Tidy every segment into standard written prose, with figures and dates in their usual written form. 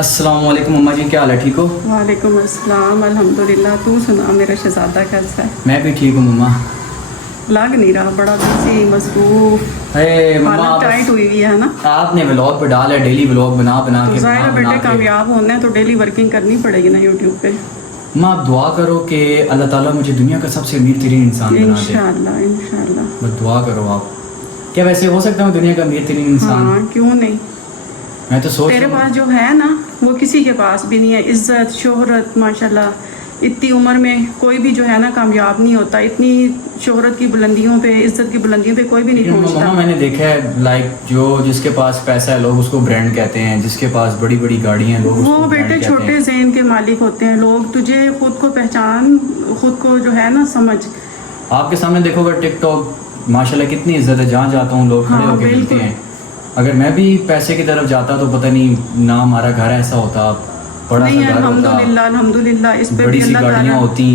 अस्सलाम वालेकुम अम्मा जी, क्या हाल है, ठीक हो? वालेकुम अस्सलाम, अल्हम्दुलिल्लाह। तू सुना मेरा शहजादा कैसा है? मैं भी ठीक हूँ मम्मा। लग नहीं रहा, बड़ा बिजी मसरूफ, अरे मम्मा हालत टाइट हुई हुई है ना। आपने व्लॉग पे डाला है, डेली व्लॉग बना बना तो के जाहिर है बना बेटे, के। कामयाब होना है तो डेली वर्किंग करनी पड़ेगी ना यूट्यूब पे। माँ आप दुआ करो कि अल्लाह ताला मुझे दुनिया का सबसे अमीर तरीन इंसान बना दे। इंशाल्लाह इंशाल्लाह। बस दुआ करो आप। क्या वैसे हो सकता हूँ दुनिया का अमीर तरीन इंसान? हाँ क्यों नहीं। मैं तो सोच तेरे रहा पास हूँ। जो है ना वो किसी के पास भी नहीं है। इज्जत शोहरत माशाल्लाह, इतनी उम्र में कोई भी जो है ना कामयाब नहीं होता। इतनी शोहरत की बुलंदियों पे, इज्जत की बुलंदियों पे कोई भी नहीं लेकिन पहुंचता। मम्मा मैंने देखा है लाइक जो जिसके पास पैसा है लोग उसको ब्रांड कहते हैं, जिसके पास बड़ी बड़ी गाड़ियाँ हैं लोग वो उसको ब्रांड बेटे कहते छोटे हैं। ज़हन के मालिक होते हैं लोग। तुझे खुद को पहचान, खुद को जो है ना समझ। आपके सामने देखोगे टिकटॉक माशाल्लाह कितनी इज्जत है, जहाँ जाता हूँ लोग खड़े हाँ, होकर मिलते बिल्कुल। हैं। अगर मैं भी पैसे की तरफ जाता तो पता नहीं ना हमारा घर ऐसा होता, बड़ा नहीं सा घर होता, अल्हम्दुलिल्लाह अल्हम्दुलिल्लाह, इस पे बड़ी भी सी अल्लाह गाड़ियाँ ताला होती।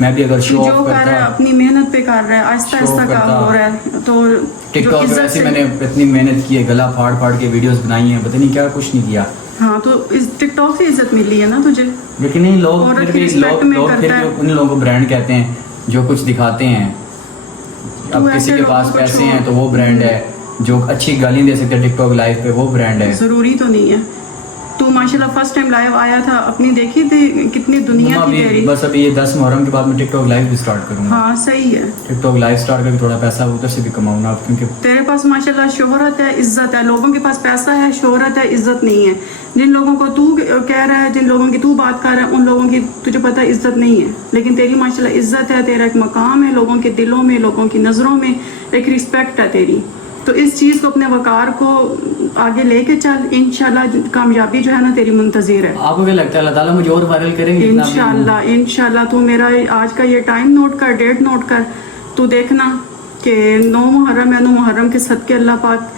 मैं भी अगर कि शो जो ऑफ कर रहा है करता अपनी मेहनत पे कर रहा है, आहिस्ता शो आहिस्ता करता। काम हो रहा है तो जो टिकटॉक पे इज्जत वैसे से। मैंने इतनी मेहनत की है, गला फाड़ फाड़ के वीडियोस बनाई हैं, पता नहीं क्या कुछ नहीं किया। हाँ तो इस टिकटॉक से इज्जत मिली है ना तुझे। लेकिन नहीं लोग औरत फिर की भी रिस्पेक्ट में लोग फिर करता भी है। उन लोगों को ब्रांड कहते हैं जो कुछ दिखाते हैं। अब ऐसे किसी के लोगों पास को पैसे छोड़। हैं तो वो ब्रांड है, जो अच्छी गाली दे सकते हैं टिकटॉक लाइव पे वो ब्रांड है। जरूरी तो नहीं है। तू माशाल्लाह फर्स्ट टाइम लाइव आया था, अपनी देखी थी कितनी दुनिया मम्मा थी अभी तेरी। बस अभी ये 10 मुहर्रम के बाद मैं टिकटॉक लाइव भी स्टार्ट करूंगा। हाँ सही है। टिकटॉक लाइव स्टार्ट करके थोड़ा पैसा उधर से भी कमाऊंगा क्योंकि तेरे पास माशाल्लाह शोहरत है, इज्जत है। लोगों के पास पैसा है, शोहरत है, इज्जत नहीं है। जिन लोगों को तू कह रहा है, जिन लोगों की तू बात कर रहा है, उन लोगों की तुझे पता है इज्जत नहीं है। लेकिन तेरी माशाल्लाह इज्जत है, तेरा एक मकाम है लोगों के दिलों में, लोगों की नज़रों में, एक रिस्पेक्ट है तेरी। तो इस चीज़ को, अपने वकार को आगे लेके चल। इंशाल्लाह कामयाबी जो है ना तेरी मुंतज़िर है। आपको क्या लगता है अल्लाह ताला मुझे और वायरल करेंगे? इतना भी- इंशाल्लाह इंशाल्लाह। तू मेरा आज का ये टाइम नोट कर, डेट नोट कर। तू देखना कि 9 मुहर्रम है, 9 मुहर्रम के सदके अल्लाह पाक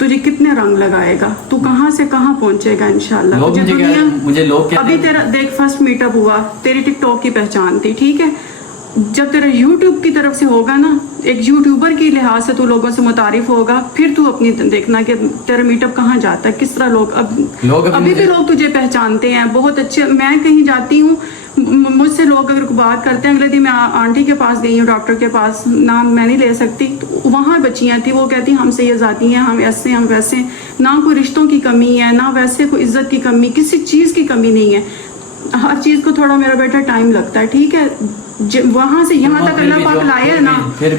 तुझे कितने रंग लगाएगा। तू कहाँ से कहाँ पहुँचेगा इंशाल्लाह। लोग तुझे मुझे लोग कहते अभी हैं तेरा देख फर्स्ट मीटअप हुआ, तेरी टिकटॉक की पहचान थी, ठीक है। जब तेरा यूट्यूब की तरफ से होगा ना, एक यूट्यूबर की लिहाज से तू लोगों से मुतारिफ होगा, फिर तू अपनी देखना कि तेरा मीटअप कहाँ जाता है, किस तरह लोग अभी भी लोग तुझे पहचानते हैं बहुत अच्छे। मैं कहीं जाती हूँ, मुझसे लोग अगर बात करते हैं, अगले दिन मैं आंटी के पास गई हूँ, डॉक्टर के पास, नाम मैं नहीं ले सकती, तो वहाँ बच्चियाँ थी, वो कहती हमसे ये जाती हैं, हम ऐसे हम वैसे। ना कोई रिश्तों की कमी है, ना वैसे कोई इज्जत की कमी, किसी चीज़ की कमी नहीं है। हर चीज़ को थोड़ा मेरा बेटा टाइम लगता है, ठीक है। वहां से यहाँ तक अल्लाह पाक लाए है ना,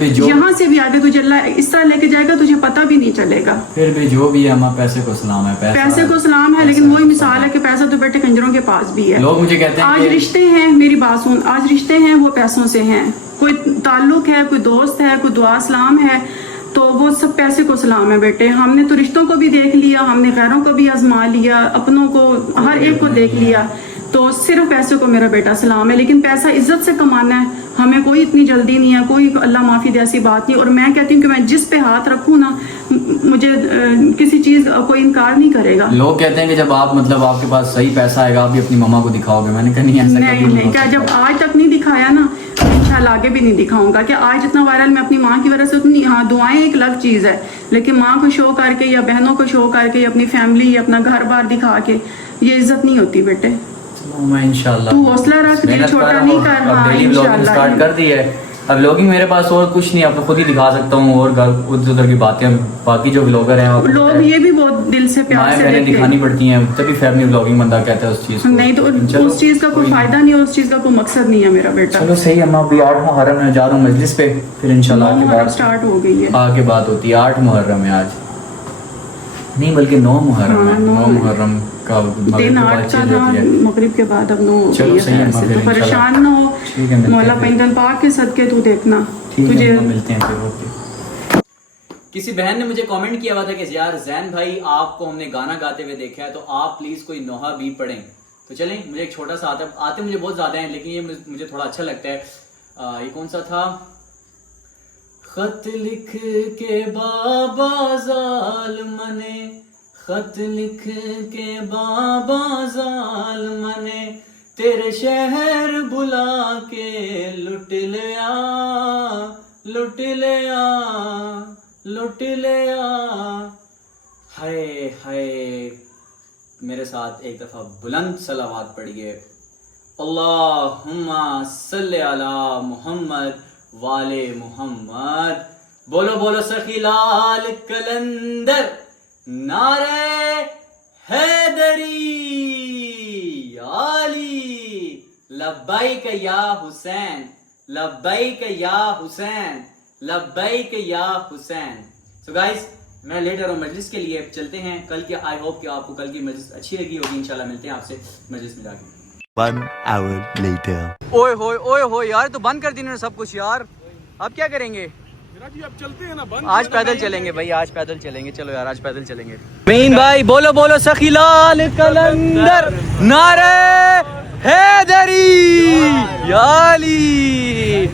यहाँ से भी आगे तुझे अल्लाह इस तरह लेके जाएगा, तुझे पता भी नहीं चलेगा। फिर भी जो भी है हमारा पैसे को सलाम है, पैसे को सलाम है, लेकिन वही मिसाल है कि पैसा तो बेटे कंजरों के पास भी है। लोग मुझे कहते हैं आज रिश्ते हैं, मेरी बात सुन, आज रिश्ते हैं वो पैसों से हैं। कोई ताल्लुक है, कोई दोस्त है, कोई दुआ सलाम है, तो वो सब पैसे को सलाम है बेटे। हमने तो रिश्तों को भी देख लिया, हमने गैरों को भी आजमा लिया, अपनों को, हर एक को देख लिया, तो सिर्फ पैसे को मेरा बेटा सलाम है। लेकिन पैसा इज्जत से कमाना है, हमें कोई इतनी जल्दी नहीं है, कोई अल्लाह माफ़ी दे ऐसी बात नहीं। और मैं कहती हूँ कि मैं जिस पे हाथ रखूँ ना, मुझे किसी चीज़ कोई इनकार नहीं करेगा। लोग कहते हैं कि जब आप मतलब आपके पास सही पैसा आएगा आप भी अपनी मम्मा को दिखाओगे। मैंने कहा नहीं, ऐसा कभी नहीं, क्या जब आज तक नहीं दिखाया ना, इंशाल्लाह आगे भी नहीं दिखाऊंगा। कि आज इतना वायरल मैं अपनी माँ की वजह से उतनी, हाँ दुआएं एक अलग चीज़ है, लेकिन माँ को शो करके या बहनों को शो करके या अपनी फैमिली या अपना घर बार दिखा के ये इज्जत नहीं होती बेटे। मैं इंशाल्लाह तू हौसला रख, दिल छोटा नहीं कर। हाँ व्लॉगिंग स्टार्ट कर दी है। अब व्लॉगिंग मेरे पास और कुछ नहीं, आपको खुद ही दिखा सकता हूँ और उधर उधर की बातें बाकी जो व्लॉगर हैं लोग ये भी बहुत दिल से प्यार से देखते दिखानी पड़ती हैं, तभी फैमिली व्लॉगिंग बंदा कहता है उस चीज़ को। नहीं तो उस चीज़ का कोई फायदा नहीं, उस चीज़ का कोई मकसद नहीं है मेरा बेटा। चलो सही है, मैं अभी 8 मुहर्रम में जा रहा हूँ मजलिस पे, फिर इंशाल्लाह आगे बात स्टार्ट हो गई है, आगे बात होती है। 8 मुहर्रम है आज, नहीं बल्कि 9 मुहर्रम है। 9 मुहर्रम का दिन 8 का था, मगरिब के बाद अब 9 चलो सही है, तो परेशान ना हो। मौला पैंजन पाक के सदके तू देखना, तुझे तुझे मिलते हैं फिर। ओके किसी बहन ने मुझे कमेंट किया हुआ था कि यार जैन भाई आपको हमने गाना गाते हुए देखा है, तो आप प्लीज कोई नोहा भी पढ़ें। तो चलें, मुझे एक छोटा सा आते मुझे बहुत ज्यादा हैं, लेकिन ये मुझे थोड़ा अच्छा लगता है। ये कौन सा था? खत लिख के बाबा ज़ालिम ने, खत लिख के बाबा ज़ालिम ने, तेरे शहर बुला के लुट लिया, लुट लिया, लुट लिया। हाय हाय, मेरे साथ एक दफा बुलंद सलावात पढ़िए। अल्लाहुम्मा सल्ली अला मुहम्मद वाले मोहम्मद। बोलो बोलो सखी लाल कलंदर, नारे हैदरी, आली लब्बैक या हुसैन, लब्बैक या हुसैन, लब्बैक या हुसैन। सो गाइस, मैं लेट रहा हूँ मजलिस के लिए, चलते हैं कल के। आई होप कि आपको कल की मजलिस अच्छी लगी होगी। इंशाल्लाह मिलते हैं आपसे मजलिस में जाके। 1 hour later. ओए होए यार, तो बंद कर दी इन्होंने सब कुछ यार। अब क्या करेंगे? जी अब चलते हैं ना, बंद आज पैदल चलेंगे भाई, आज पैदल चलेंगे। चलो यार, आज पैदल चलेंगे। मीन भाई बोलो बोलो सखी लाल कलंदर, नारे हैदरी, याली।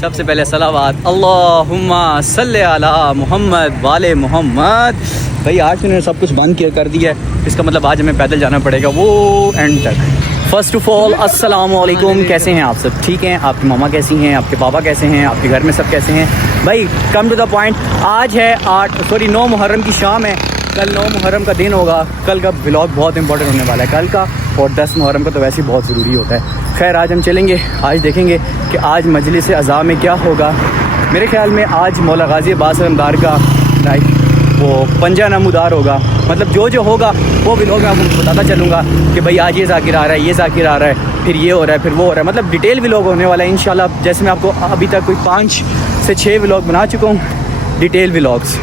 सबसे पहले सलावात अल्लाहुम्मा सल्ले अला मुहम्मद वाले मोहम्मद। भाई आज उन्होंने सब कुछ बंद कर दिया है, इसका मतलब आज हमें पैदल जाना पड़ेगा वो एंड तक। फर्स्ट ऑफ ऑल अस्सलाम वालेकुम, कैसे हैं आप सब? ठीक हैं? आपकी मामा कैसी हैं? आपके पापा कैसे हैं? आपके घर में सब कैसे हैं? भाई कम टू द पॉइंट, आज है 9 मुहर्रम की शाम है, कल 9 मुहर्रम का दिन होगा। कल का व्लॉग बहुत इंपॉर्टेंट होने वाला है कल का, और 10 मुहर्रम का तो वैसे ही बहुत ज़रूरी होता है। खैर आज हम चलेंगे, आज देखेंगे कि आज मजलिस अज़ा में क्या होगा। मेरे ख्याल में आज मौला गाज़ी अब्बास अलमदार का लाइक वो पंजा नमूदार होगा, मतलब जो होगा वो व्लॉग में आपको बताता चलूँगा कि भाई आज ये ज़ाकिर आ रहा है, ये ज़ाकिर आ रहा है, फिर ये हो रहा है, फिर वो हो रहा है। मतलब डिटेल व्लॉग होने वाला है इंशाल्लाह। जैसे मैं आपको अभी तक कोई 5 से 6 व्लॉग बना चुका हूँ, डिटेल व्लॉग्स।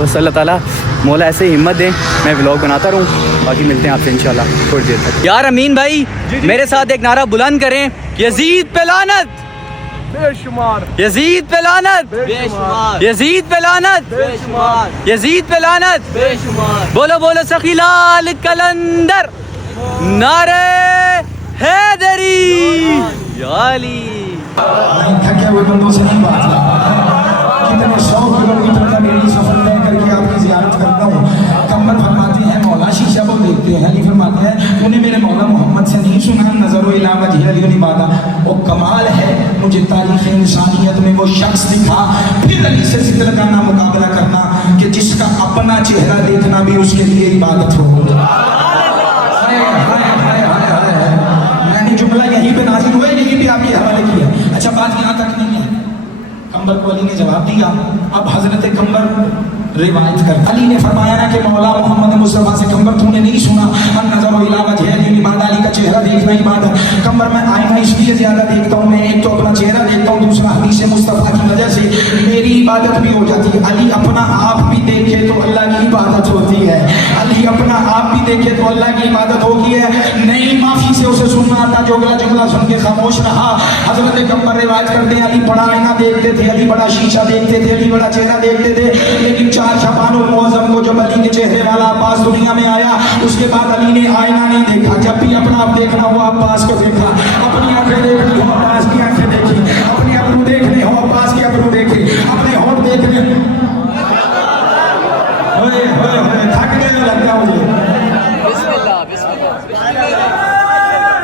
बस अल्लाह ताला मौला ऐसे हिम्मत दें, मैं व्लॉग बनाता रहूँ। बाकी मिलते हैं आपसे इंशाल्लाह थोड़ी देर तक। यार अमीन भाई मेरे साथ एक नारा बुलंद करें, यजीद पे लानत, बेशुमार, यजीद पे लानत, बेशुमार, यजीद पे लानत, बेशुमार, यजीद पे लानत, बेशुमार। बोलो बोलो सखी लाल कलंदर, नारे हैदरी, याली। थके हुए बंदों से नहीं बात, कितने 100 किलोमीटर का मेरी सफर तय करके आपकी जियारत करता हूँ। कम्मल फरमाते हैं मौला शीशा वो देखते हैं, अली फरमाते हैं तूने मेरे मौला मोहम्मद से नहीं सुना, नजरो इला वजह अली निबादा। वो कमाल है, मुझे तारीख इंसानियत में वो शख्स दिखा, फिर अली से जिक्र करना, मुकाबला करना कि जिसका अपना चेहरा देखना भी उसके लिए इबादत हो। मैंने जुमला यहीं पे नाज़िल हुआ, यहीं पे आपके हवाले किया। अच्छा बात यहाँ तक नहीं है, कंबर को अली ने जवाब दिया। अब हजरत कंबर रिवायत कर, अली ने फरमाया ना कि मौला मोहम्मद मुस्तफा से कंबर तूने नहीं सुना, अन नज़रो इला वजह अली इबादत, अली का चेहरा देखना इबादत। कंबर मैं आईना इसलिए ज्यादा देखता हूँ, मैं एक तो अपना चेहरा देखता हूँ, दूसरा हदीस मुस्तफा की वजह से मेरी इबादत भी हो जाती है। अली अपना आप भी देखे तो अल्लाह की इबादत होती है, अली अपना आप भी देखे तो अल्लाह की इबादत होगी है। नहीं माफी से उसे सुनना आता, जो अगला जुमला सुन के खामोश रहा। हजरत कंबर रिवायत करते हैं अली बड़ा आईना देखते थे, अली बड़ा शीशा देखते थे, अली बड़ा चेहरा देखते थे। लेकिन 4 शबानुल मुअज़्ज़म को जब अली के चेहरे वाला अब्बास दुनिया में आया, उसके बाद अली ने आईना नहीं देखा। जब भी अपना आप देखना हो अब्बास को देखा, अपनी आंखें देखनी हो अब्बास की आंखें देखी, अपने अब्रू देखने हो अब्बास के अब्रू देखे, अपने होंठ देखने। थक गए लगता मुझे।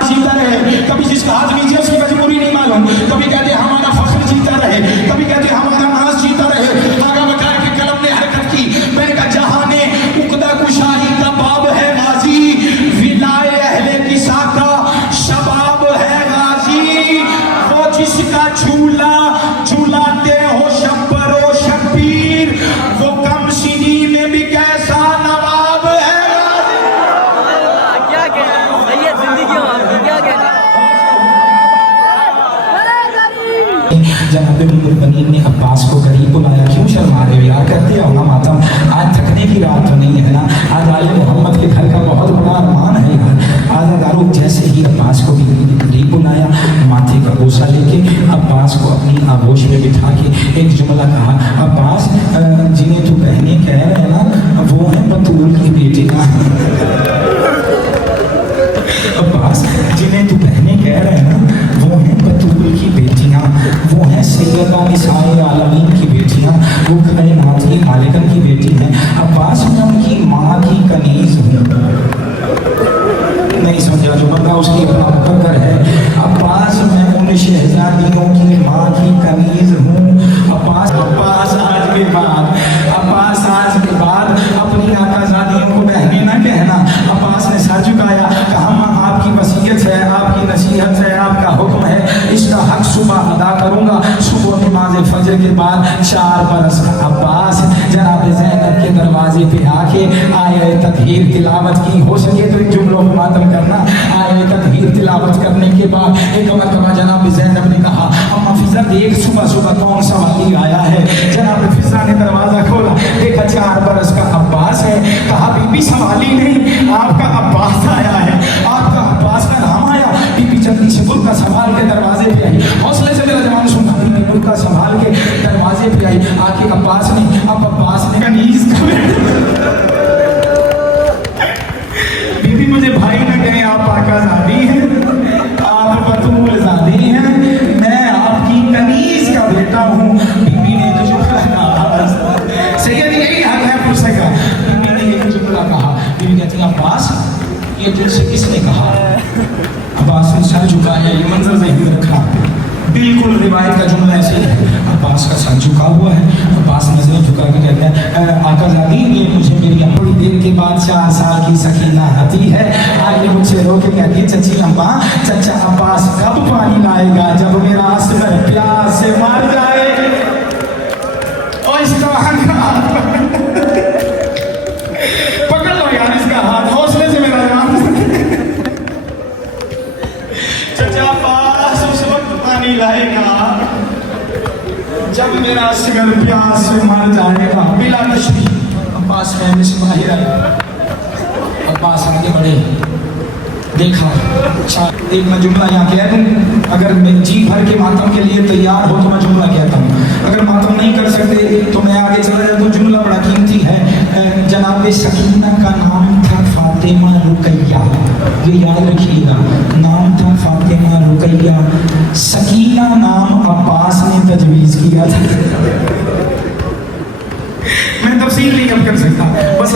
जीता रहे, कभी जिसका हाथ नीचे उसकी मजबूरी नहीं मालूम, कभी कहते हमारा फख्र जीता रहे, कभी कहते हमारा नाज जीता रहे। आगा बकार के कलम ने हरकत की, मैंने कहा जहाने उकदा कुशाही का बाब है गाजी, विलाए अहले किसा का शबाब है गाजी। वो जिसका झूला झूलाते हो शब्बर बाद 4 बरस का अब्बास जनाब ज़ैनब के दरवाजे पे आके आए तदहीर तिलावत की। हो सके तो एक जुमलों को मातम करना। आए तदहीर तिलावत करने के बाद एक मरतबा जनाब ज़ैनब ने कहा, अम्मा फिजा देख सुबह सुबह कौन सा वाली आया है। जनाब फिजा ने दरवाजा खोला, देखा 4 बरस का अब्बास है। कहा बीबी सवाली नहीं, आपका अब्बास आया है, आपका अब्बास का नाम आया। बीबी जल्दी से बुर्का संभाल के दरवाजे पे आई। हौसले से मेरा जवान सुनना। बीबी बुर्का संभाल के दरवाजे पे आई। आके अब्बास ने कनीज का बीबी मुझे भाई न कहें, आप आकाज़ादी हैं, आप बतूलज़ादी हैं, मैं आपकी कनीज का बेटा हूँ। बीबी ने तो जुमला कहा, सैयद यही हक है पुरसे का। बीबी ने ये जुमला कहा। बीबी कहती है अब्बास ये तुझसे किसने कहा। अब्बास ने सर झुकाया। ये मंजर ज़हन में रखा, बिल्कुल रिवायत का जुमला ऐसे है। अब्बास का सर झुका हुआ है। अब्बास नजर झुका के कहते हैं आकाज़ादी ये मुझे मेरी थोड़ी देर के बाद 4 साल की सकीना आती है। आगे मुझसे रो के कहती है चची अम्मा चचा अब्बास कब पानी लाएगा, जब मेरा असगर प्यास से मर जाए। और इसका पकड़ लो यार इसका हाथ, हौसले से मेरा नाम। चचा अब्बास उस वक्त पानी लाएगा जब मेरा असगर प्यास से मर जाएगा। बिला तशबीह अब्बास कहने से बाहर आए। अब्बास आगे बढ़े, देखा। अच्छा एक मैं जुमला यहाँ कह दूँ, अगर मैं जी भर के मातम के लिए तैयार हो तो मैं जुमला कहता हूँ। अगर मातम नहीं कर सकते तो मैं आगे चला जाता हूँ। जुमला बड़ा कीमती है। जनाब सकीना का नाम था फातिमा रुकैया, ये याद रखिएगा, नाम था फातिमा रुकैया। सकीना नाम अब्बास ने तजवीज़ किया था। मैं तफसील नहीं अब कर सकता, बस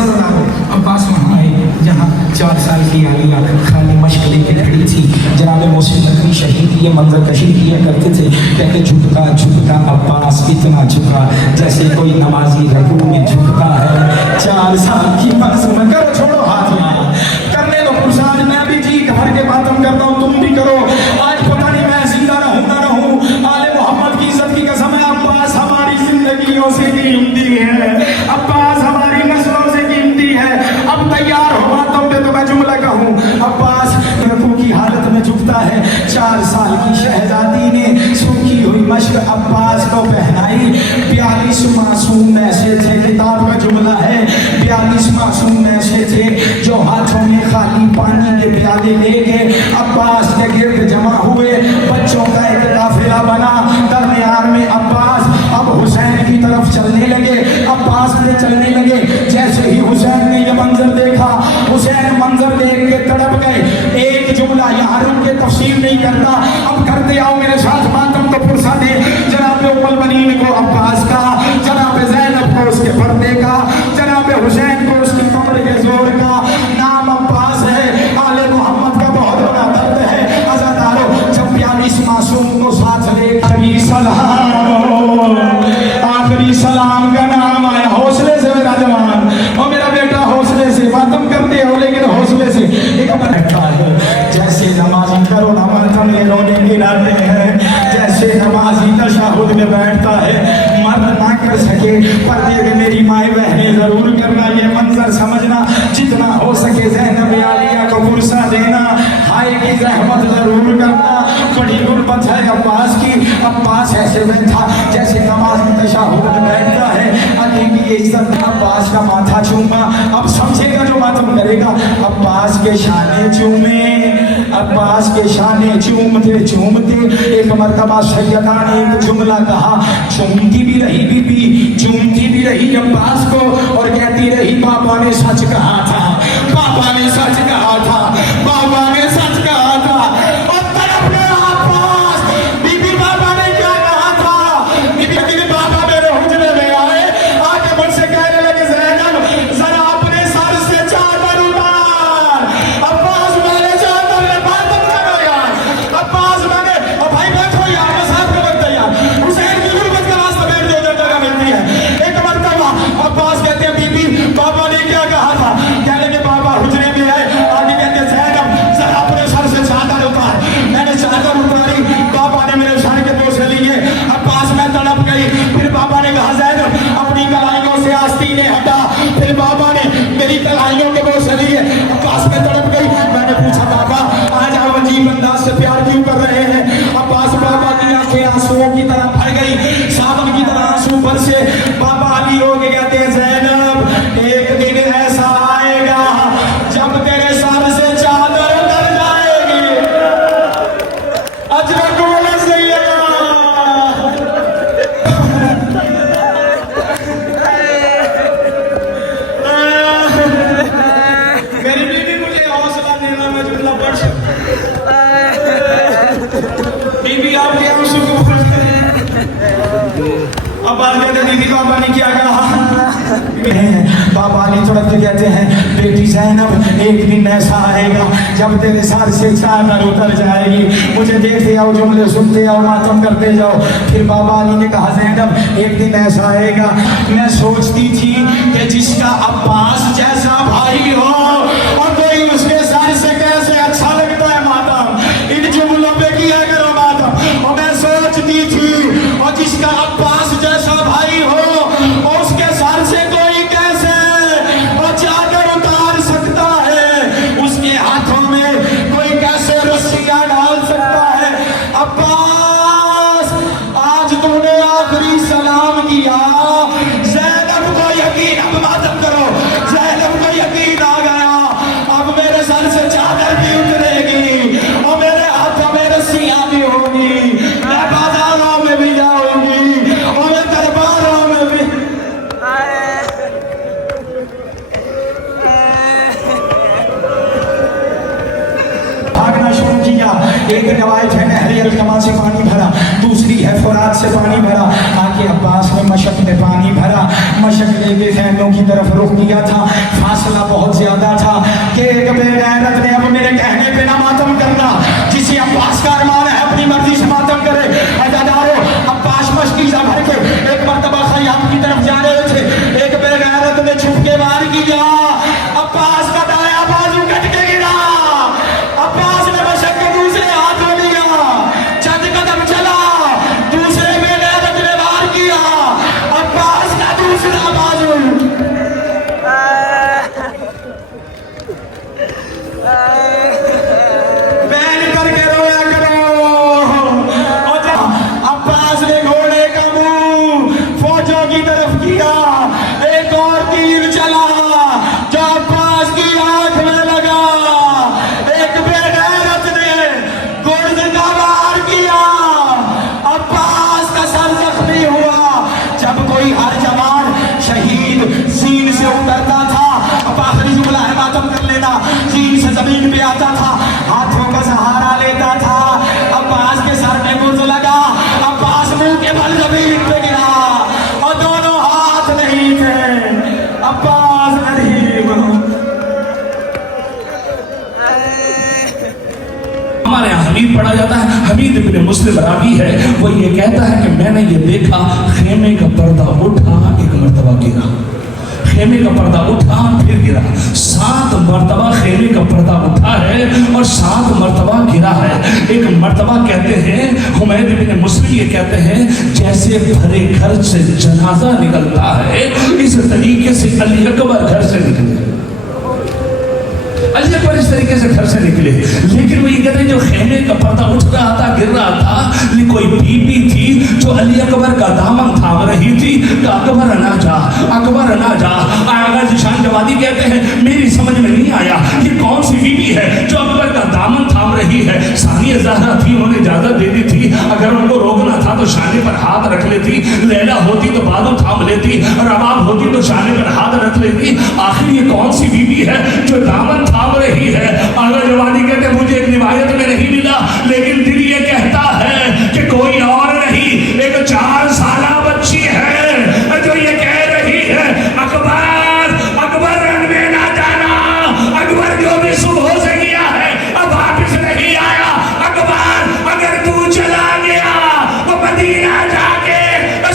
अब्बास वहाँ आए जहाँ 4 साल की आलिया खाली मश्क लेके खड़ी थी। जनाब मोहसिन नकवी शहीद ये मंजर कशी किया करते थे। कहते झुकता झुकता अब्बास इतना झुका जैसे कोई नमाजी रकू में झुकता है। 4 साल की मासूम करो, छोड़ो हाथ यहाँ, करने दो पुरसाद। मैं भी जी भर के मातम करता हूँ, तुम भी करो। आज पता नहीं मैं जिंदा रहूँ ना रहूँ, आले मोहम्मद की इज्जत की कसम है। अब्बास हमारी जिंदगियों से कीमती है, अब्बास हमारी नस्लों से कीमती है। अब तैयार हो मातम पे तो मैं जुमला कहूँ। अब्बास रकू की हालत में झुकता है। 4 साल की शहजादी ने सूखी हुई मश्क अब्बास को पहनाई। 42 मासूम ऐसे थे, किताब का जुमला है, 42 मासूम ऐसे थे जो हाथों में खाली पानी के प्याले लेके अब्बास के गिर्द जमा हुए। बच्चों का एक काफिला बना। दरमियान में अब्बास अब हुसैन की तरफ चलने लगे। अब्बास ने चलने लगे। जैसे ही हुसैन ने ये मंजर देखा, हुसैन मंजर देख के तड़प गए। एक जुमला यहाँ रुक के तफसील नहीं करता, अब करते आओ मेरे साथ मातम तो पुरसा दे। जनाब उम्मुल बनीन को अब्बास का, जनाब ज़ैनब को उसके पर्दे का, जनाब हुसैन को उसकी कमर के जोर का। नाम अब्बास है, आले मोहम्मद का बहुत बड़ा दर्द है। अज़ादारो जब 42 मासूम को साथ ले आखिरी सलाम का नाम आया। हौसले से मेरा जवान और मेरा बेटा, हौसले से मातम करते हो लेकिन हौसले से। एक बैठा है जैसे नमाजी करो ना मातम ये रोने गिराते हैं, जैसे नमाजी तशहुद में बैठता है। मर्द ना कर सके पर्दे में मेरी माए बहनें जरूर करना, ये मंजर समझना। जितना हो सके ज़ैनब आलिया को पुरसा देना, हाय की रहमत जरूर करना। बड़ी गुर्बत है अब्बास की। अब्बास ऐसे बैठा जैसे नमाज में तशहुद में बैठता है। अली की इज्जत अब्बास का माथा चूमा। अब समझेगा जो मातम करेगा। अब्बास के शाने चूमे, अब्बास के शाने चूमते चूमते एक मरतबा सैयदा ने एक जुमला कहा। चूमती भी रही बीबी, चूमती भी रही अब्बास को और कहती रही पापा ने सच कहा था, पापा ने सच कहा था, पापा ने सच कहा था। और तड़प गया अब्बास। बीबी पापा ने क्या कहा था? बीबी पापा मेरे हुजरे में आए, आके मुझसे कहने लगे ज़ैनब जरा अपने सर से चादर उतार। अब्बास मैंने चादर में बातम करो यार। अब्बास मैंने भाई बैठो यार, मैं साथ में बैठता यार। हुसैन की गुर्बत का रास्ता बैठ दो जगह मिलती है। एक मरतबा अब्बास कहते हैं बीबी पापा ने क्या कहा था? खामोश चली है। अब्बास में तड़प गई। मैंने पूछा बाबा आज आप अजीब अंदाज से प्यार क्यों कर रहे हैं? अब्बास बाबा की आंखें आंसुओं की तरह भर गई, सावन की तरह आंसू बरसे। बाबा अली हो के कहते हैं ज़ैनब एक दिन ऐसा आएगा जब तेरे सर से चादर उतर जाएगी। अजरक बोले सैयदा। मेरी बीवी मुझे हौसला देना मैं जुमला पढ़ सकता। बीवी आपके आंसू को अब बात कहते दीदी बाबा ने क्या कहा? बाबा ने तुरंत कहते हैं बेटी ज़ैनब एक दिन ऐसा आएगा जब तेरे सर से चादर उतर जाएगी। मुझे देखते आओ, जुमले सुनते आओ, मातम करते जाओ। फिर बाबा अली ने कहा ज़ैनब एक दिन ऐसा आएगा मैं सोचती थी कि जिसका अब्बास जैसा भाई हो और कोई उसके सर से कैसे अच्छा लगता है मातम। इन जुमलों पे किया करो मातम। और मैं सोचती थी और जिसका अब्बास जैसा भाई हो और उसके सर से कोई कैसे और चादर उतार सकता है, उसके हाथों में कोई कैसे रस्सियां डाल सकता है। अब्बास आज तुमने आखिरी सलाम किया। ज़ैनब को यकीन, अब मातम करो, ज़ैनब को यकीन आ गया अब मेरे सर से चादर भी उतरेगी और मेरे हाथों में रस्सियां भी होगी। मैं बाजारों में भी जाऊंगी और मैं दरबारों में भी। भागना शुरू किया। एक रवायत है नहर अलकमा से पानी भरा, दूसरी है फुरात से पानी भरा। आके अब्बास ने मशक में पानी भरा, मशक लेके खैमों की तरफ रुख किया था। फासला बहुत ज्यादा था कि एक बेगैरत ने अब मेरे कहने पे ना मातम करना। जिसे अब्बास का अरमान है अपनी मर्जी से मातम करे। अदादारो अब्बास मशकीजा भर के एक मर्तबा खयाम की तरफ जा रहे थे। एक बेगैरत ने छुप के वार किया। अब्बास का दाया बाजू कट के गिरा। अब्बास ने मशक के दूसरे हाथ में लिया, चंद कदम चला, दूसरे बेगैरत ने वार किया। अब्बास का दूसरा बाजू बैन करके रोया करो। और अब्बास ने घोड़े का मुंह फौजों की तरफ किया। एक और तीर चला जो अब्बास की आंख में लगा। एक बेगैरत ने गुर्द का वार किया। अब्बास का सर जख्मी हुआ। जब कोई हर जवान शहीद सीन से उतरता था, अब आखिरी जुमला है मातम कर लेना, सीन से जमीन पे आता था, हाथों का सहारा लेता था। अब्बास के सर में गुर्द लगा। अब्बास मुंह के बल जमीन पे गिरा और दोनों हाथ नहीं थे। अब्बास गरीब। हमारे यहाँ हमीद पढ़ा जाता है। हमीद इब्ने मुस्लिम रावी है, वो ये कहता है कि मैंने ये देखा खेमे का पर्दा उठा, एक मर्तबा गिरा। खेमे का पर्दा उठा फिर गिरा। 7 मर्तबा खेमे का पर्दा उठा है और 7 मर्तबा गिरा है। एक मर्तबा कहते हैं हुमैद इब्ने मुस्लिम ये कहते हैं जैसे भरे घर से जनाजा निकलता है इस तरीके से अली अकबर घर से निकले। अली अकबर इस तरीके से घर से निकले। लेकिन वो ये कहते हैं जो खेमे का पर्दा उठ रहा था, गिर रहा था, लेकिन कोई बीबी थी जो अली अकबर का दामन थाम रही थी कि अकबर ना जा, अकबर ना जा। आगा जिशान जवादी कहते हैं मेरी समझ में नहीं आया ये कौन सी बीबी है जो अकबर का दामन थाम रही है। सानिया ज़हरा थी, उन्होंने इजाजत दे दी थी, अगर उनको रोकना था तो शाने पर हाथ रख लेती। लैला होती तो बाजू थाम लेती, रबाब होती तो शाने पर हाथ रख लेती। आखिर ये कौन सी बीबी है जो दामन थाम रही है? आगा जवादी कहते मुझे एक रिवायत में नहीं मिला, लेकिन दिल ये कहता है कि कोई और नहीं, एक 4 साला बच्ची है जो ये कह रही है अकबर अकबर रन में ना जाना। अकबर जो भी सुबह से गया है अब वापिस नहीं आया। अकबर अगर तू चला गया तो मदीना जाके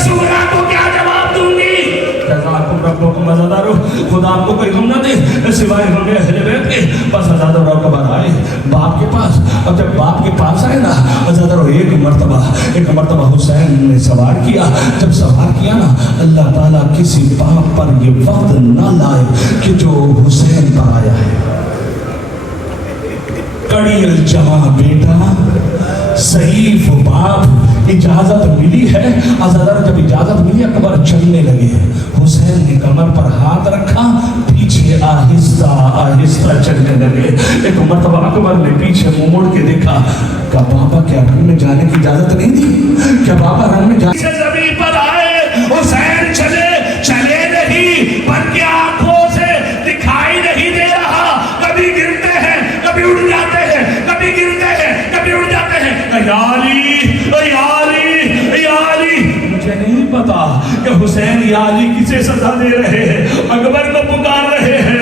सूरा को क्या जवाब दूंगी? मज़ादारो खुदा आपको कोई गम ना दे सिवाय हमें अहले बैत के। बस अज़ादारो अकबर आए बाप के पास। अब जब बाप के पास आए ना अज़ादारो एक मर्तबा हुसैन ने सवार किया। जब सवार किया ना अल्लाह ताला किसी बाप पर ये वक्त ना लाए कि जो हुसैन पर आया जमील जवां बेटा सईफ बाप इजाजत मिली है। अजहर जब इजाजत मिली अकबर चलने लगे। हुसैन ने कमर पर हाथ रखा, पीछे आहिस्ता आहिस्ता चलने लगे। एक मरतबा अकबर ने पीछे मुंह मोड़ के देखा, क्या बाबा क्या रंग में जाने की इजाजत नहीं थी? क्या बाबा रंग में जाने जमीन पर आए। हुसैन चले चले नहीं, पर क्या आंखों से दिखाई नहीं दे रहा। कभी गिरते हैं, कभी उड़ जाते हैं, कभी गिरते हैं, कभी उड़ जाते हैं। याली याली याली, मुझे नहीं पता कि हुसैन याली किसे सजा दे रहे हैं। अकबर को पुकार रहे हैं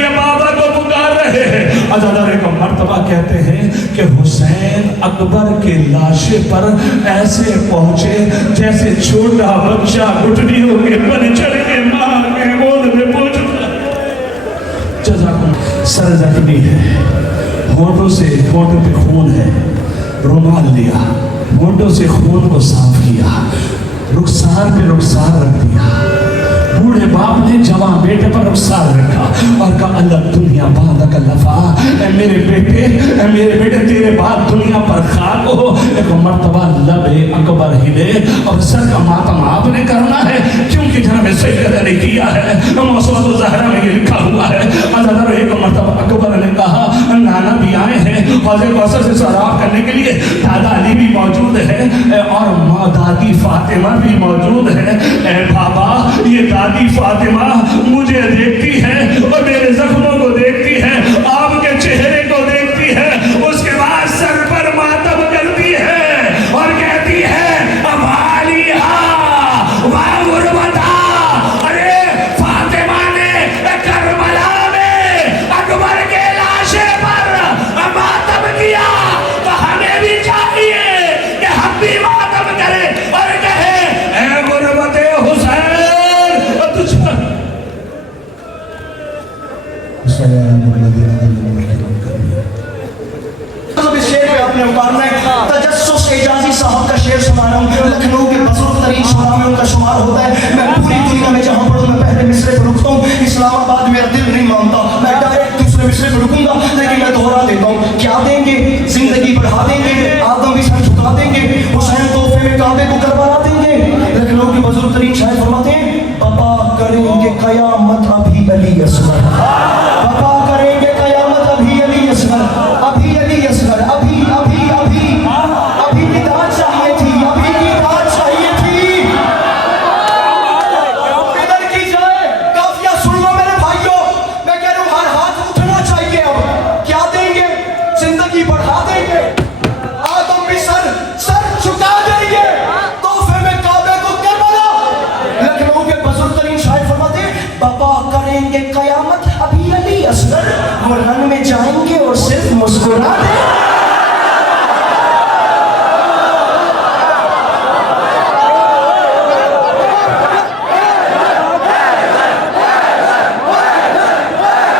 या बाबा को पुकार रहे हैं। अज़हर का मर्तबा कहते हैं कि हुसैन अकबर के लाशे पर ऐसे पहुंचे जैसे छोटा बच्चा घुटनियों के पर चढ़ के मां के गोद में पहुंचता। जज़ाकुम सर जख्मी है, होठों पे खून है, रुमाल लिया, होठों से खून को साफ किया, रुखसार पे रुखसार रख दिया। बूढ़े बाप ने जवान बेटे पर रुखसार रखा और कहा अल्लाह दुनिया बांधा का लफा, मेरे बेटे तेरे बाद दुनिया पर खाक हो। एक मर्तबा लबे अकबर हिले और सर का मातम आपने करना है, क्योंकि जनाब सैयद ने किया है। मौसूअत ज़हरा में ये लिखा हुआ है। अज़हर एक मर्तबा अकबर ने कहा नाना भी आए हैं हौज़े कौसर से सराब करने के लिए, दादा अली भी मौजूद है और माँ दादी फातिमा भी मौजूद है। ए बाबा, ये दादी फातिमा मुझे देखती है और मेरे जख्मों को देखती है, आपके चेहरे को देखती है, उसके बाद सर पर मातम करती है और कहती है अरे फातिमा ने करबला में अकबर के लाशे पर मातम किया, तो हमें भी चाहिए कि हम भी मातम करें और कहे ऐ गुरबते हुसैन आपने उतारना है। तजस्सुस एजाजी साहब का शेर सुना रहा हूँ। लखनऊ के बुजुर्ग तरीन शुरा में उनका शुमार होता है। मैं पूरी दुनिया में जहाँ पढ़ूँ मैं पहले मिसरे पर रुकता हूँ। इस्लामाबाद मेरा दिल नहीं मानता, मैं डायरेक्ट दूसरे मिसरे पर रुकूंगा, लेकिन मैं दोहरा देता हूँ। क्या देंगे? जिंदगी बढ़ा देंगे, आदम भी सर झुका देंगे, हुसैन तोहफे में काबे को करबला देंगे। लखनऊ के बुजुर्ग तरीन शायर फरमाते हैं बाबा करेंगे कयामत अभी अली असगर, बाबा करेंगे कयामत अभी अली असगर, अभी अली असगर, अभी अभी अभी अभी निदान चाहिए थी, अभी निदान चाहिए थी। इधर की जाए काफिया सुन लो मेरे भाइयों, मैं कह रहा हूँ हर हाथ उठना चाहिए। अब क्या देंगे? जिंदगी बढ़ा देंगे, आदम भी सर झुका देंगे, तोहफे में काबे को करबला। लखनऊ के बुजुर्ग तरीन शायर फरमाते बाबा करेंगे कयामत अभी अली असगर, वो रंग में जाएंगे और सिर्फ मुस्कुरा देंगे।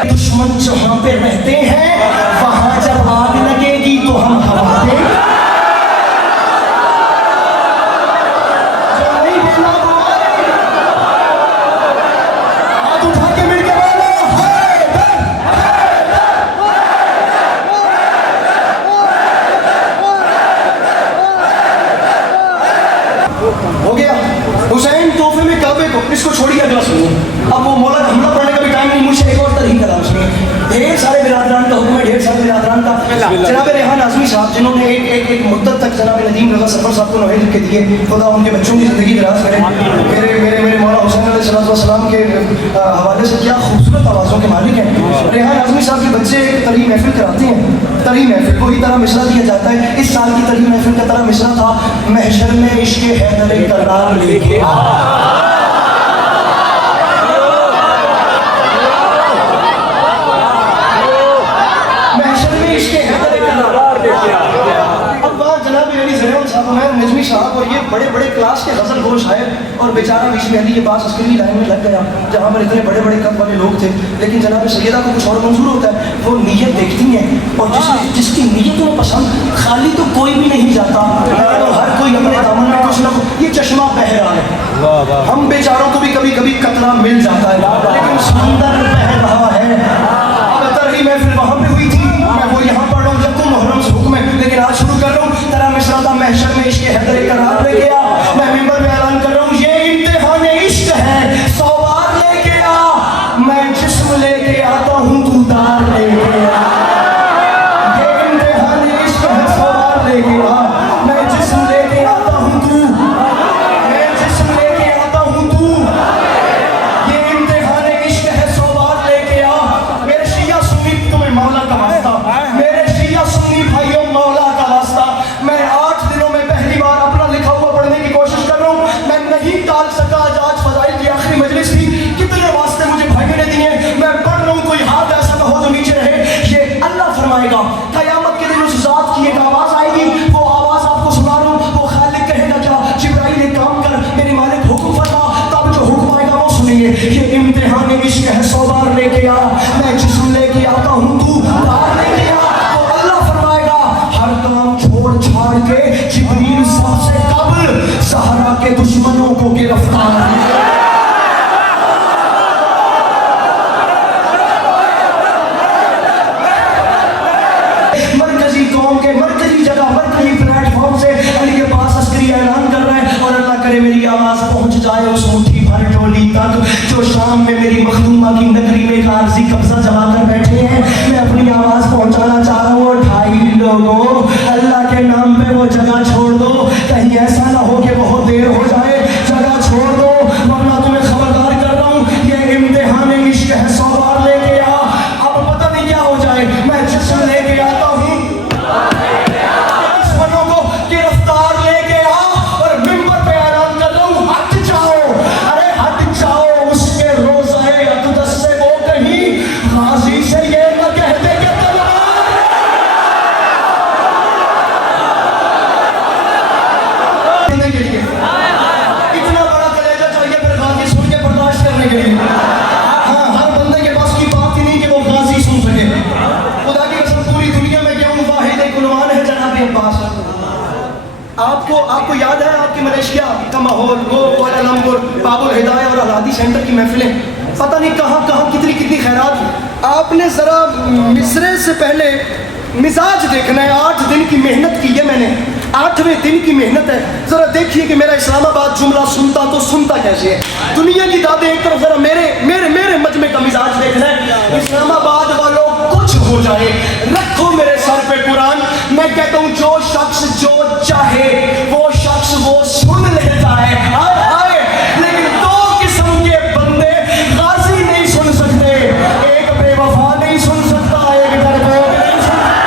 दुश्मन जहां पे रहते हैं वहां जब आग लगेगी तो हम हवा देंगे। हाथ उठा के मिल के बोलो हो गया। हुसैन तोहफे में काबे को, इसको छोड़िए अगला सुनो। अब वो मौला हमला पढ़ने का भी टाइम नहीं, मुझे एक और तरीका था उसमें। ढेर सारे बिरादरान का हुक्म है, ढेर सारे बिरादरान का। जनाब रेहान आज़मी साहब जिन्होंने एक मुद्दत तक जनाब नदीम रज़ा सफ़र साहब को नोहे लिख के दिए, खुदा उनके बच्चों की ज़िंदगी दराज करे। मेरे मौला हुसैन अलैहिस्सलाम के हवाले से क्या खूबसूरत आवाज़ों के मालिक हैं। रेहान आज़मी साहब के बच्चे तरीम महफिल कराते हैं, तरीम महफिल को ही तरह मिसरा दिया जाता है। इस साल की तरीम महफिल का तरह मिसरा था महशर में इश्क़ हैदर का नाम लेके नजमी साहब और ये बड़े बड़े क्लास के गजल गो शायर, और बेचारा बीच में अली के पास अस्करी लाइन में लग गया जहाँ पर इतने बड़े बड़े कद वाले लोग थे। लेकिन जनाब सैयदा को कुछ और मंजूर होता है, वो नीयत देखती हैं, और जिसकी नीयत में पसंद खाली तो कोई भी नहीं जाता, तो हर कोई अपने दामन में कुछ ना कुछ। ये चश्मा बह रहा है, हम बेचारों को भी कभी कभी कतरा मिल जाता है, लेकिन समंदर बह रहा है। अब तरही महफिल वहाँ पे हुई थी, मैं वो यहाँ पढ़ रहा हूँ। जब तुम क़यामत के दिन उस ज़ात की एक आवाज़ आएगी, वो आवाज़ आपको सुना रहा हूँ। वो खालिक कहेगा क्या, जिब्राइल एक काम कर, मेरी मालिक हुक्म फरमा। तब जो हुक्म आएगा वो सुनेंगे। ये इम्तिहान इश्क है, 100 बार लेके आ, मैं जिस्म लेके आता हूँ, तू बाहर लेके आ। तो अल्लाह फरमाएगा हर काम छोड़ छाड़ के जिब्रील सबसे कबल सहरा के दुश्मनों को गिरफ्तार। मरकजी कौम के मरकजी जगह मरकजी प्लेटफॉर्म से अली के पास अस्करी ऐलान कर रहा है, और अल्लाह करे मेरी आवाज पहुंच जाए उस मुट्ठी भर टोली तक जो शाम में मेरी मखदूमा की नगरी में आरजी कब्जा जमा कर बैठे हैं। मैं अपनी आवाज पहुंचाना चाह रहा हूँ। ढाई लोगों, अल्लाह के नाम पे वो जगह छोड़ दो, कहीं ऐसा ना हो कि बहुत देर हो जाए। जगह छोड़ दो, वरना तुम्हें खबरदार कर रहा हूँ, ये इम्तिहान इश्क है, 100 बार लेके आ। अब पता नहीं क्या हो जाए, मैं जिस्म लेके आता हूँ, दुश्मनों को गिरफ्तार लेके आ, और मिंबर पे ऐलान कर रहा हूँ हट जाओ, अरे हट जाओ। उसके रोज़े अक़दस से वो कहीं गाजी से ये न कहते कि इतना बड़ा कलेजा चाहिए फिर गाजी सुन के बर्दाश्त करने के लिए। हाँ, हर बंदे के पास की बात ही नहीं कि वो गाजी सुन सके। खुदा की कसम पूरी दुनिया में क्यों वाहिद एक उन्वान है जनाब अब्बास। आपको याद है आपकी मलेशिया का माहौल, वो कुआलालंपुर बाबुल हिदाया और अलादी सेंटर की महफिलें, पता नहीं कहाँ कहाँ कितनी कितनी खैरात। आपने ज़रा मिसरे से पहले मिजाज देखना है। 8 दिन की मेहनत की है मैंने, 8वें दिन की मेहनत है। ज़रा देखिए कि मेरा इस्लामाबाद जुमला सुनता तो सुनता कैसे है। दुनिया की दादें एक तरफ, ज़रा मेरे मेरे मेरे मजमे का मिजाज देखना है। इस्लामाबाद वालों कुछ हो जाए, रखो मेरे सर पे कुरान। मैं कहता हूँ जो शख्स जो चाहे वो शख्स वो सुन लेता है। हाय हाय, लेकिन 2 किस्म के बंदे गाजी नहीं सुन सकते। एक बेवफा नहीं सुन सकता, एक डरपोक नहीं सुन सकता।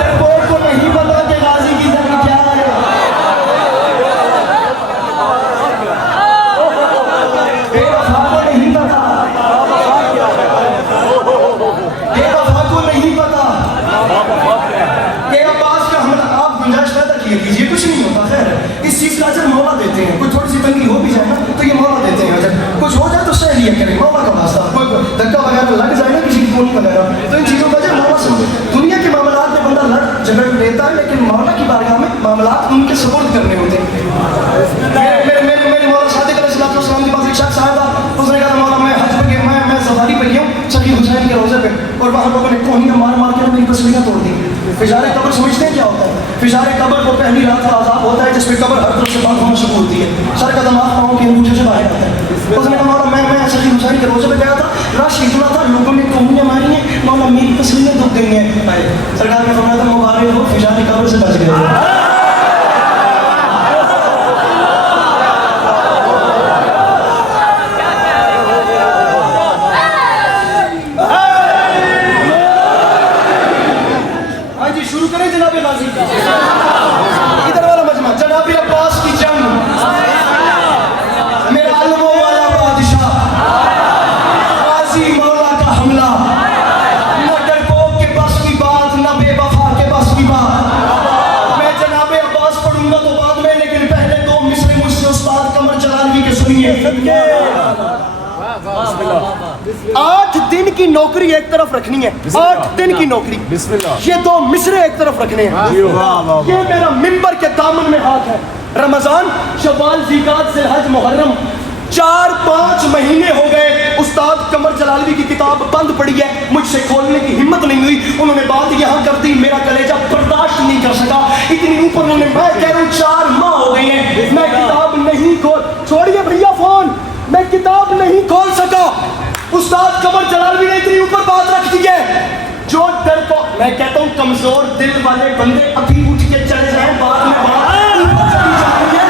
डरपोक को नहीं पता कि गाजी की जगह क्या है। बेवफा को नहीं पता, बेवफा को नहीं पता कि अब्बास का हमला। आप गुंजाइश पैदा कीजिए, कुछ नहीं होता। खैर इस चीज़ का अजर मौला देते हैं। कोई थोड़ी सी तंगी हो भी जाए ना तो ये मौला देते हैं अजर। कुछ हो जाए तो सह लिया करें, मौला का वास्ता। कोई धक्का वगैरह लग जाए ना किसी की गोली वगैरह, तो इन चीज़ों का अजर मौला समझे। दुनिया के मामलात में बंदा लड़ झगड़ लेता है, लेकिन मौला की बारगाह में मामलात उनके सपोर्ट करने होते हैं। मेरे मौला सादिक अलैहिस्सलाम के पास एक शख्स आया था। उसने कहा मौला मैं हज पे गया, मैं सवारी पे गया हूँ सही हुसैन के रोज़े पे, और वहाँ लोगों ने कोहनियाँ मार मार के मेरी पसलियाँ तोड़ दी। फिजारे कब्र समझते हैं क्या होता है? फिजारे कब्र को पहली रात का अज़ाब होता है जिसमें कब्र हर तरफ से बात होना शुरू होती है, सर का दिमाग पाँव के अंगूठे से बाहर आता है। उसने कहा मौला मैं सही हुसैन के रोज़े पे गया था, रश इतना था, लोगों ने कोहनियाँ मारी हैं, मौला मेरी पसलियाँ दुख गई हैं। सरकार ने फरमाया था मुबारक हो, फिजारे कब्र से बच गए। शुरू करें जनाब गाजी। इधर वाला मजमा, जनाब अब्बास की जंग, मेरा अलमो वाला बादशाह, गाजी मौला का हमला, न डरपोक के बस की बात, न बेवफा के बस की बात। मैं जनाब अब्बास पढ़ूंगा तो बाद में, लेकिन पहले 2 मिसरे मुझसे उस्ताद कमर जलालवी के सुनिए। 8 दिन की नौकरी एक तरफ रखनी है, 8 दिन की नौकरी। ये 2 मिसरे एक तरफ रखने हैं। ये मेरा मिंबर के दामन में हाथ है। रमजान, शव्वाल, ज़िलक़ाद, ज़िलहज, मुहर्रम, 4-5 महीने हो गए। उस्ताद कमर जलालवी की किताब बंद पड़ी है, मुझसे खोलने की हिम्मत नहीं हुई। उन्होंने बात यहाँ कर दी, मेरा कलेजा बर्दाश्त नहीं कर सका। इतनी ऊपर उन्होंने, मैं कह रहा हूँ 4 माह हो गए हैं, मैं किताब नहीं खोल, छोड़िए भैया फोन, मैं किताब नहीं खोल सका। उस्ताद कमर जलालवी ने इतनी ऊपर बात रख दी है। जो डर को, मैं कहता हूँ कमजोर दिल वाले बंदे अभी उठ के चले जाए, बाद में बात ऊपर चली जाती है।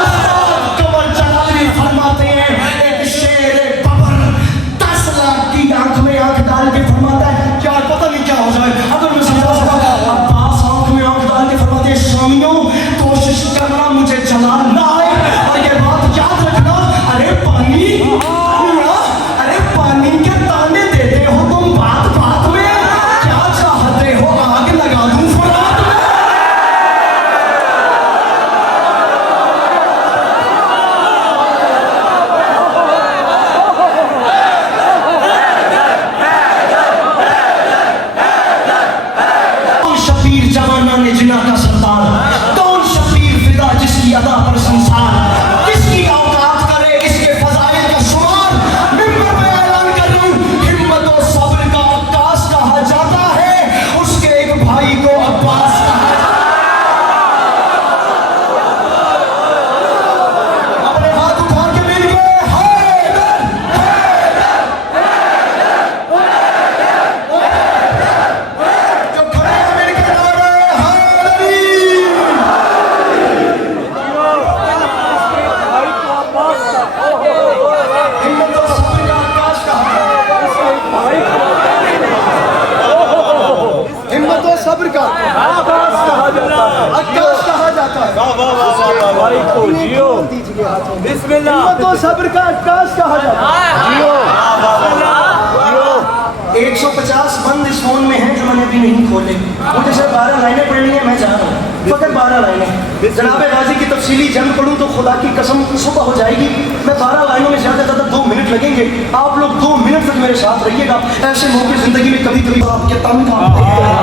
उस्ताद कमर जलालवी फरमाते हैं, एक शेर बबर 10 लाख की आंख में आंख डाल के फरमाता है, क्या पता नहीं क्या हो जाए अगर मैं समझा सका। अब्बास आंख में आंख डाल के फरमाते हैं, शामियों कोशिश करना मुझे जला ना आए, और ये बात याद रखना। अरे पानी अक्काश कहा जाता है। भाई को जियो बिस्मिल्लाह तो सब्र का अक्काश कहा जाता है। 150 बंद इस फोन में हैं जो मैंने अभी नहीं खोले। मुझे सिर्फ 12 लाइनें पढ़नी है, मैं जा रहा हूँ, फकत 12 लाइनें। जनाब गाजी की तफसीली जंग पढ़ूँ तो खुदा की कसम सुबह हो जाएगी। मैं 12 लाइनों में ज़्यादा 2 मिनट लगेंगे। आप लोग 2 मिनट तक मेरे साथ रहिएगा। ऐसे मौके ज़िंदगी में कभी कभी आपके तन कांपते हैं,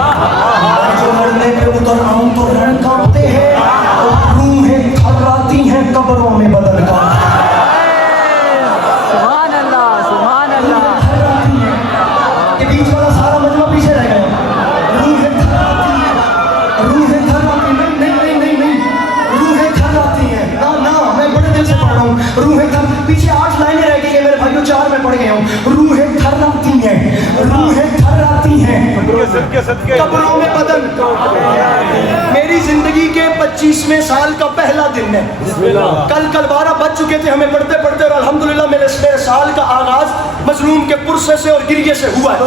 जो मरने पे उतर आऊँ तो रण कांपते हैं, रूहें थर्राती हैं कब्रों में बदल का। ये बीच वाला सारा मजमा पीछे रह गया। रूहें थर्राती हैं, रूहें थर्राती नहीं, रूहें थर्राती हैं। ना मैं बड़े दिल से पढ़ रहा हूँ। रूहें थर पीछे 8 लाइनें रह गई हैं मेरे भाइयों, 4 में पढ़ गया हूँ। रूहें थर्राती हैं, रूहें थर्राती हैं कब्रों में बदन। मेरी जिंदगी के 25वें साल का पहला दिन है। कल 12 बज चुके थे हमें पढ़ते पढ़ते, और अल्हम्दुलिल्लाह मेरे साल का आगाज मजलूम के पुरसे से और गिरिए से हुआ है।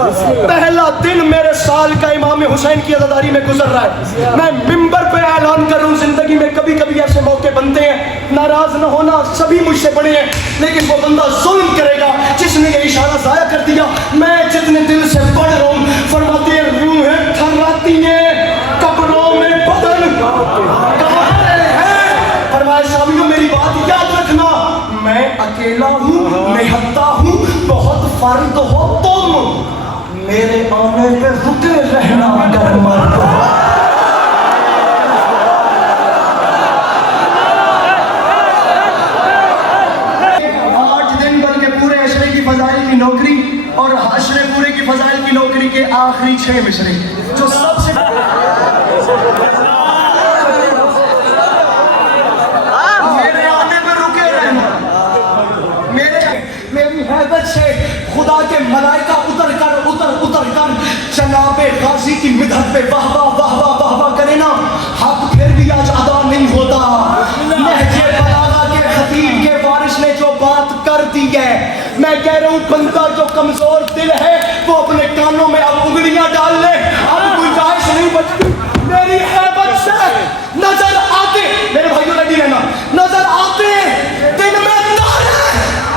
पहला दिन मेरे साल का इमाम हुसैन की अदादारी में गुजर रहा है। मैं मिंबर पे ऐलान कर रहा हूँ, जिंदगी में कभी कभी ऐसे मौके बनते हैं, नाराज न होना, सभी मुझसे बड़े हैं, लेकिन वो बंदा जुल्म करेगा जिसने ये इशारा जाया कर दिया। मैं जितने दिल से पढ़ रहा हूँ, फरमाते हैं रूहें थर्राती हैं कब्रों में बदन। फरमाया शामियों मेरी बात याद रखना, मैं अकेला हूँ, निहत्ता हूँ, बहुत फर्द हो तुम, मेरे आने पे रुके रहना अगर मर्द हो। 8 दिन बल्कि पूरे अशरे की फजाइल की नौकरी और हाशरे पूरे की फजाइल की नौकरी के आखिरी 6 मिसरे जो सबसे मेरे आने पे रुके रहना, मेरी हैबत से खुदा के मलाइका उतर कर जनाबे गाजी की मिदहत पे वाह वाह करे ना, हक फिर भी आज अदा नहीं होता। लहजे बलागा के खतीब के वारिस ने जो बात कर दी है, मैं कह रहा हूँ बंदा जो कमजोर दिल है वो अपने कानों में अब उंगलियां डाल ले, अब गुंजाइश नहीं बचती। मेरी हैबत से नजर आते, मेरे भाइयों लगी रहना, नजर आते दिन में तारे।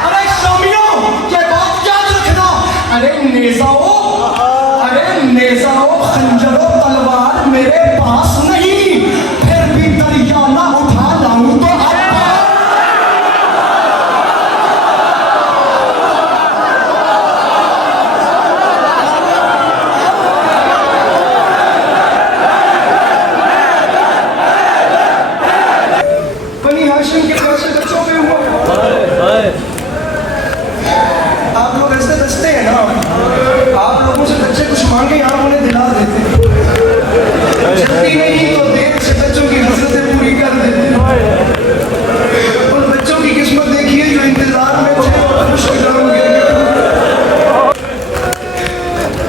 अरे शामियों ये बात याद रखना, अरे नेज़ाओ खंजरो तलवार मेरे पास नहीं, फिर भी दरिया ना उठा लाऊं तो बनी हाशिम के जैसे बच्चों पे हुआ। आप लोग ऐसे दसते हैं ना, आप लोगों से बच्चे कुछ मांगे आप उन्हें दिला देते, जल्दी नहीं तो देर से बच्चों की हसरतें पूरी कर देते। उन बच्चों की किस्मत देखिए जो इंतजार में थे और खुश हो जाओगे।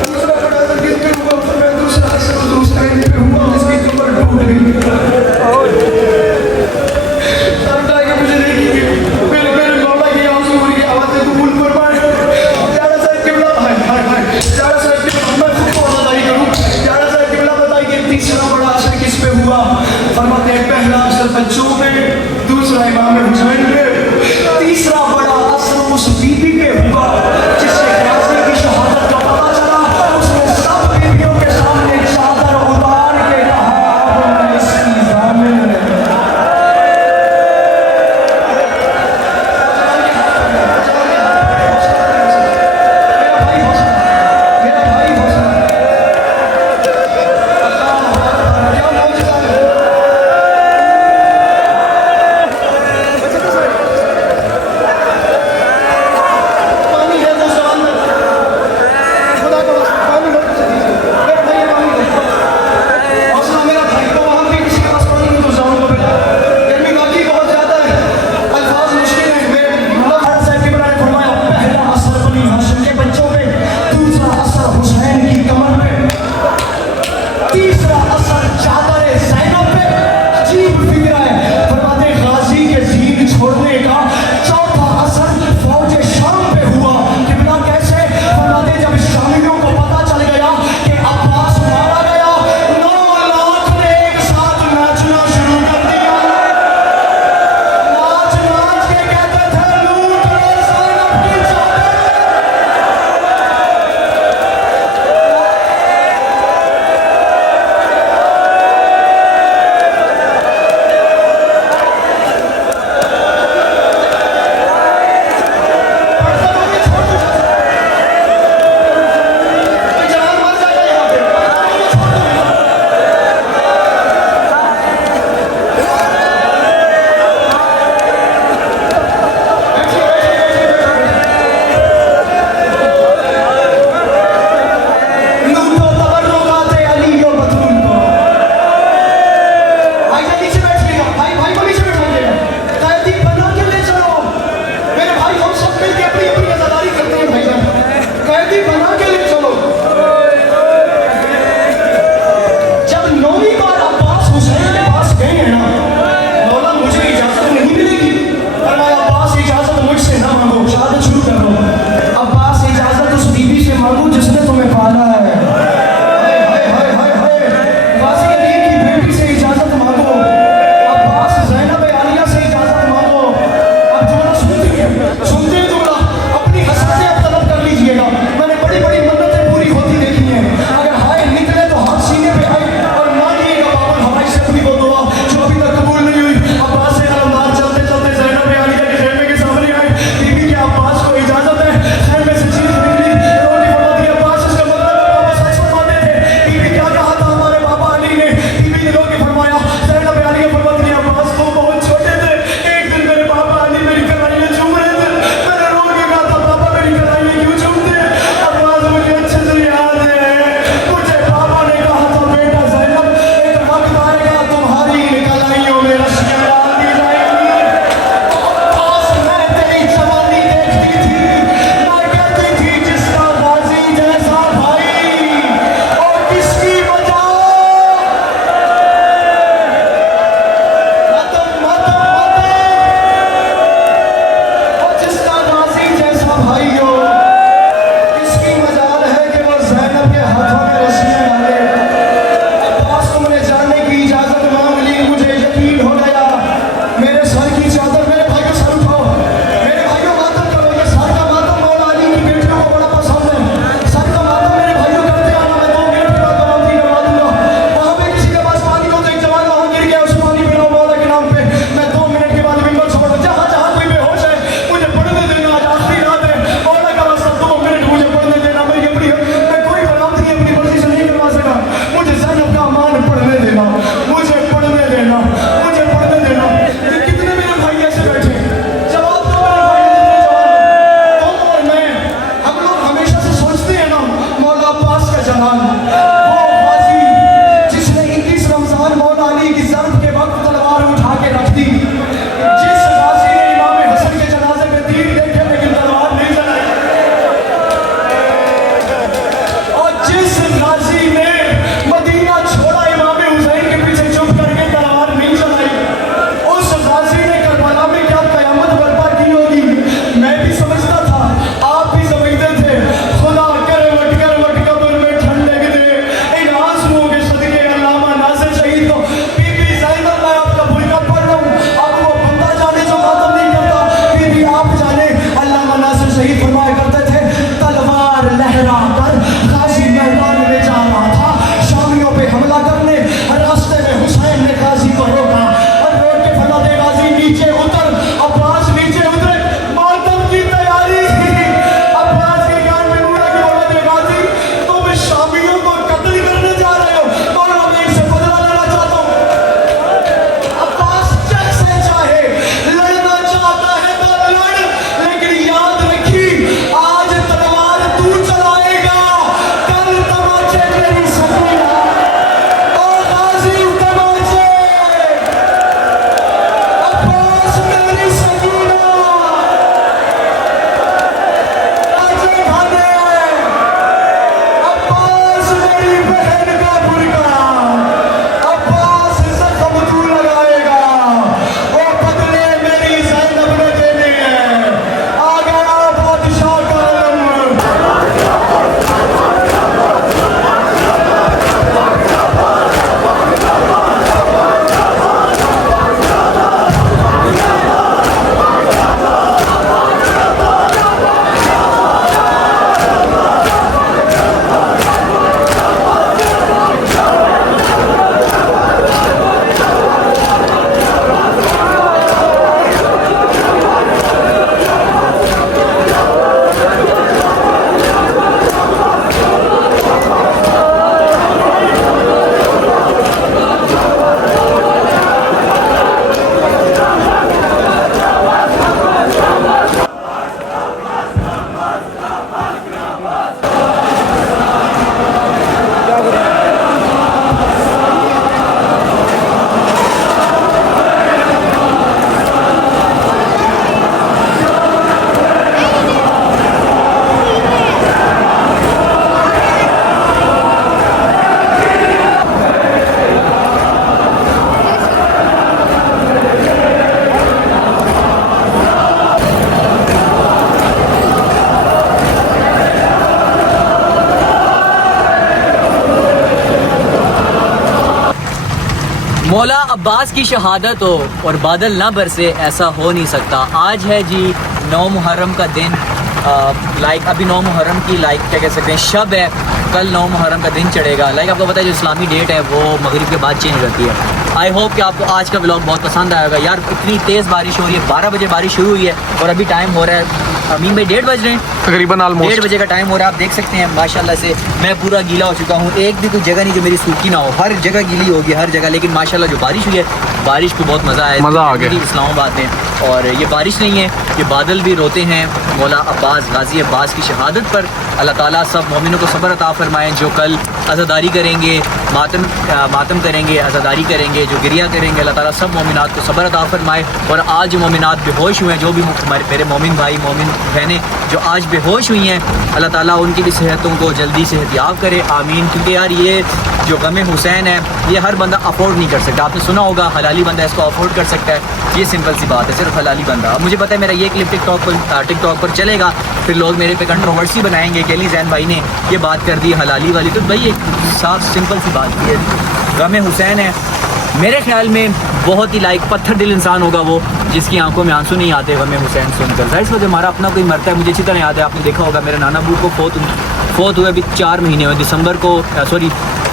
दूसरा बड़ा दिल पे हुआ, फिर मैं दूसरा असर दूसरा इन पे हुआ, इसकी कमर टूट गई। मुझे देखिए मेरे मौला की आंसू की आवाज़ें कबूल फरमाए। ज़्यादा साहब किबला ज़्यादा साहब किबला मैं खुद को अदाई करूँ। ज़्यादा साहब किबला बताइए तीसरा बड़ा असर मौला अब्बास की शहादत हो और बादल ना बरसे, ऐसा हो नहीं सकता। आज है जी 9 मुहर्रम का दिन, लाइक अभी 9 मुहर्रम की क्या कह सकते हैं शब है, कल 9 मुहर्रम का दिन चढ़ेगा। लाइक आपको पता है जो इस्लामी डेट है वो मगरिब के बाद चेंज होती है। आई होप कि आपको आज का व्लॉग बहुत पसंद आएगा। यार इतनी तेज़ बारिश हो रही है, 12 बजे बारिश शुरू हुई है और अभी टाइम हो रहा है अमीन भाई 1:30 बज रहे हैं, तकरीबन ऑलमोस्ट 1:30 बजे का टाइम हो रहा है। आप देख सकते हैं माशाल्लाह से मैं पूरा गीला हो चुका हूँ। एक भी कोई जगह नहीं जो मेरी सूखी ना हो, हर जगह गीली होगी हर जगह। लेकिन माशाल्लाह जो बारिश हुई है, बारिश को बहुत मज़ा आया, मज़ा आ गया। इस्लामाबाद में। और ये बारिश नहीं है, ये बादल भी रोते हैं मौला अब्बास गाजी अब्बास की शहादत पर। अल्लाह ताला सब मोमिनों को सब्र अता फरमाएं, जो कल अज़ादारी करेंगे, मातम करेंगे, अज़ादारी करेंगे, जो गिरिया करेंगे, अल्लाह ताला सब मोमिनात को सब्र अता फरमाए। और आज जो मोमिनात बेहोश हुए हैं, जो भी हमारे मेरे मोमिन भाई मोमिन बहनें जो आज बेहोश हुई हैं, अल्लाह ताला उनकी भी सेहतों को जल्दी सेहतियाब करे, आमीन। क्योंकि यार ये जो गम हुसैन है ये हर बंदा अफोर्ड नहीं कर सकता। आपने सुना होगा हलाली बंदा इसको अफोर्ड कर सकता है, ये सिंपल सी बात है, सिर्फ हलाली बंदा। अब मुझे पता है मेरा ये क्लिप टिकटॉक पर चलेगा, फिर लोग मेरे पे कंट्रोवर्सी बनाएंगे कि अली जैन भाई ने ये बात कर दी हलाली वाली। तो भाई एक साफ सिंपल सी बात है, गम हुसैन है मेरे ख्याल में बहुत ही लाइक पत्थर दिल इंसान होगा वो, जिसकी आंखों में आंसू नहीं आते गम हुसैन सुनकर। जाहिर सी बात है हमारा अपना कोई मरता है, मुझे अच्छी तरह याद है, आपने देखा होगा मेरे नाना बू को फोत हुए अभी 4 महीने हुए, दिसंबर को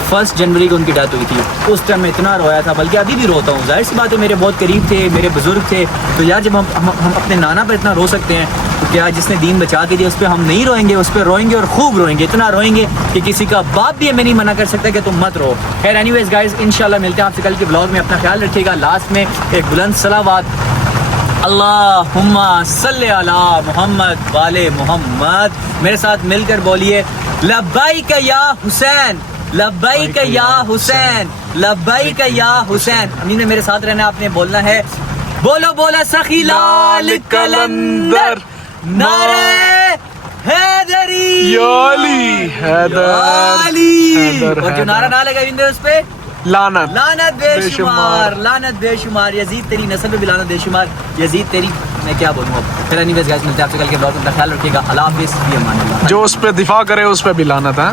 1 जनवरी को उनकी डेथ हुई थी। उस टाइम मैं इतना रोया था, बल्कि अभी भी रोता हूँ। जाहिर सी बात है मेरे बहुत करीब थे, मेरे बुजुर्ग थे, तो यार जब हम अपने नाना पर इतना रो सकते हैं तो क्या जिसने दीन बचा के दिया उस पर हम नहीं रोएंगे? उस पर रोएंगे और खूब रोएंगे, इतना रोएंगे कि किसी का बाप भी हमें नहीं मना कर सकता कि तुम मत रो। खैर एनीवेज गाइस, इंशाल्लाह मिलते हैं आपसे कल के ब्लॉग में। अपना ख्याल रखिएगा। लास्ट में एक बुलंद सलावत, अल्लाहुम्मा सल्ले अला मुहम्मद वाले मुहम्मद। मेरे साथ मिलकर बोलिए लब्बैक या हुसैन, लब्बैक या हुसैन, लब्बैक या हुसैन। अमीन में मेरे साथ रहना, आपने बोलना है बोलो बोलो सखी लाल कलंदर, नारे हैदरी याली हैदर और जो नारा ना लगा इनसे उस पे लानत लानत बेशुमार, लानत बेशुमार। यजीद तेरी नस्ल पे भी लानत बेशुमार, यजीद तेरी मैं क्या बोलूँ अब। फिर एनीवेज गाइस मिलते हैं आपसे कल के ब्लॉग में। ख्याल रखिएगा। अल्लाह हाफिज़, फी अमान अल्लाह। जो उस पे दिफा करे उस पे भी लानत है।